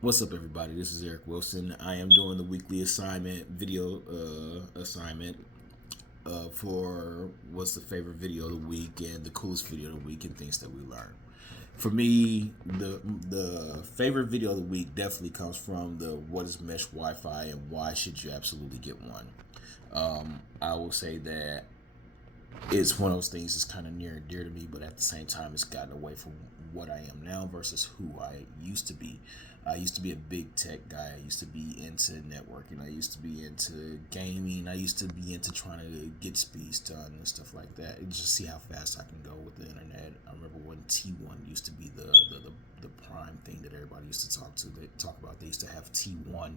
What's up, everybody? This is Eric Wilson. I am doing the weekly video assignment for what's the favorite video of the week and the coolest video of the week and things that we learn. For me, the favorite video of the week definitely comes from the what is Mesh Wi-Fi and why should you absolutely get one. I will say that it's one of those things that's kind of near and dear to me, but at the same time, it's gotten away from what I am now versus who I used to be. I used to be a big tech guy. I used to be into networking. I used to be into gaming. I used to be into trying to get speeds done and stuff like that. And just see how fast I can go with the internet. I remember when T1 used to be the prime thing that everybody used to talk about. They used to have T1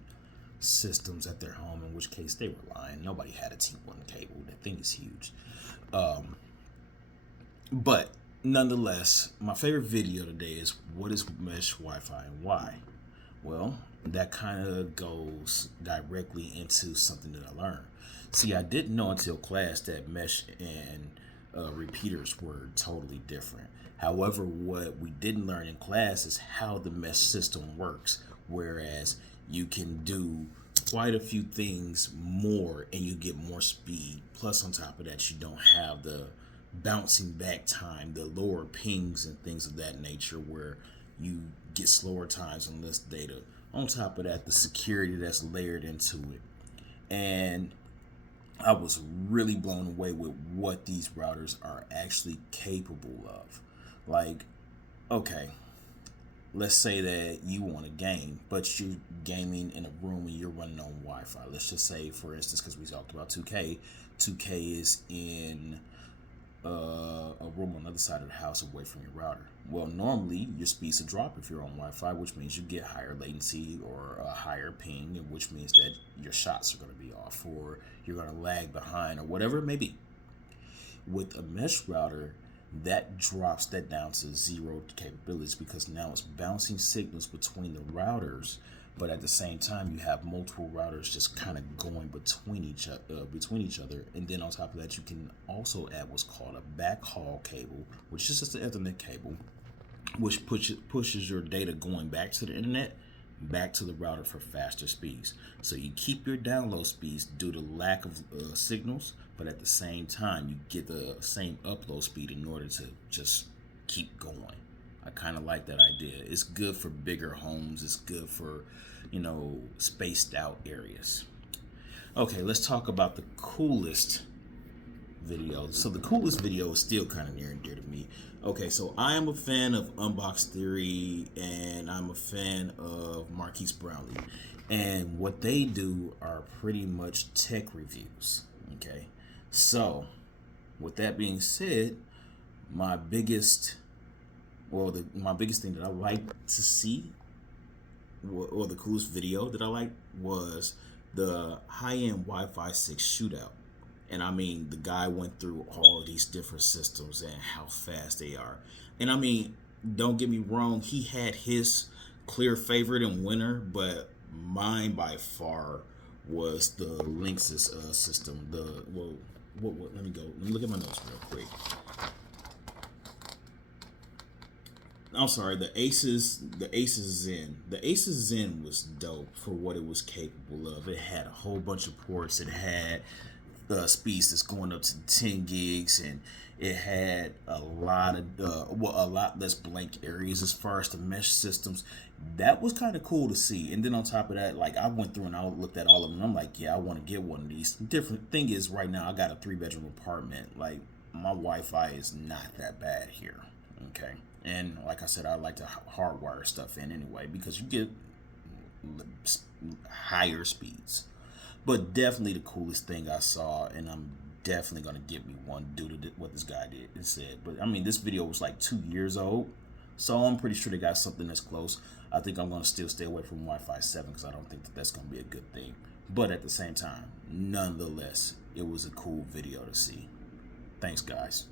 systems at their home, in which case they were lying. Nobody had a T1 cable. That thing is huge. But nonetheless, my favorite video today is what is Mesh Wi-Fi and why? Well, that kind of goes directly into something that I learned. See, I didn't know until class that mesh and repeaters were totally different. However, what we didn't learn in class is how the mesh system works, whereas you can do quite a few things more and you get more speed. Plus, on top of that, you don't have the bouncing back time, the lower pings and things of that nature where you get slower times and less data. On top of that, the security that's layered into it. And I was really blown away with what these routers are actually capable of. Like, okay, let's say that you want to game, but you're gaming in a room and you're running on Wi-Fi. Let's just say, for instance, because we talked about 2K, 2K is in a room on the other side of the house away from your router. Well, normally your speeds will drop if you're on Wi-Fi, which means you get higher latency or a higher ping, and which means that your shots are going to be off or you're going to lag behind or whatever it may be. With a mesh router, that drops that down to zero capabilities because now it's bouncing signals between the routers, but at the same time you have multiple routers just kind of going between each other. And then on top of that, you can also add what's called a backhaul cable, which is just an Ethernet cable, which pushes your data going back to the internet back to the router for faster speeds. So you keep your download speeds due to lack of signals, but at the same time you get the same upload speed in order to just keep going. I kind of like that idea. It's good for bigger homes. It's good for, spaced out areas. Okay, let's talk about the coolest video. So the coolest video is still kind of near and dear to me. Okay, so I am a fan of Unbox Theory and I'm a fan of Marquise Brownlee. And what they do are pretty much tech reviews. Okay, so with that being said, my biggest thing that I like to see, or the coolest video that I liked, was the high-end Wi-Fi 6 shootout. And I mean, the guy went through all of these different systems and how fast they are. And I mean, don't get me wrong, he had his clear favorite and winner, but mine by far was the Linksys system. Let me look at my notes real quick. I'm sorry, the Asus Zen. The Asus Zen was dope for what it was capable of. It had a whole bunch of ports. It had speeds that's going up to 10 gigs, and it had a lot less blank areas as far as the mesh systems. That was kind of cool to see. And then on top of that, like, I went through and I looked at all of them. I'm like, yeah, I want to get one of these. Different thing is, right now I got a 3-bedroom apartment. Like, my Wi-Fi is not that bad here. Okay. And like I said, I like to hardwire stuff in anyway because you get higher speeds. But definitely the coolest thing I saw, and I'm definitely going to get me one due to what this guy did and said. But I mean, this video was like 2 years old, so I'm pretty sure they got something that's close. I think I'm going to still stay away from Wi-Fi 7 because I don't think that that's going to be a good thing. But at the same time, nonetheless, it was a cool video to see. Thanks, guys.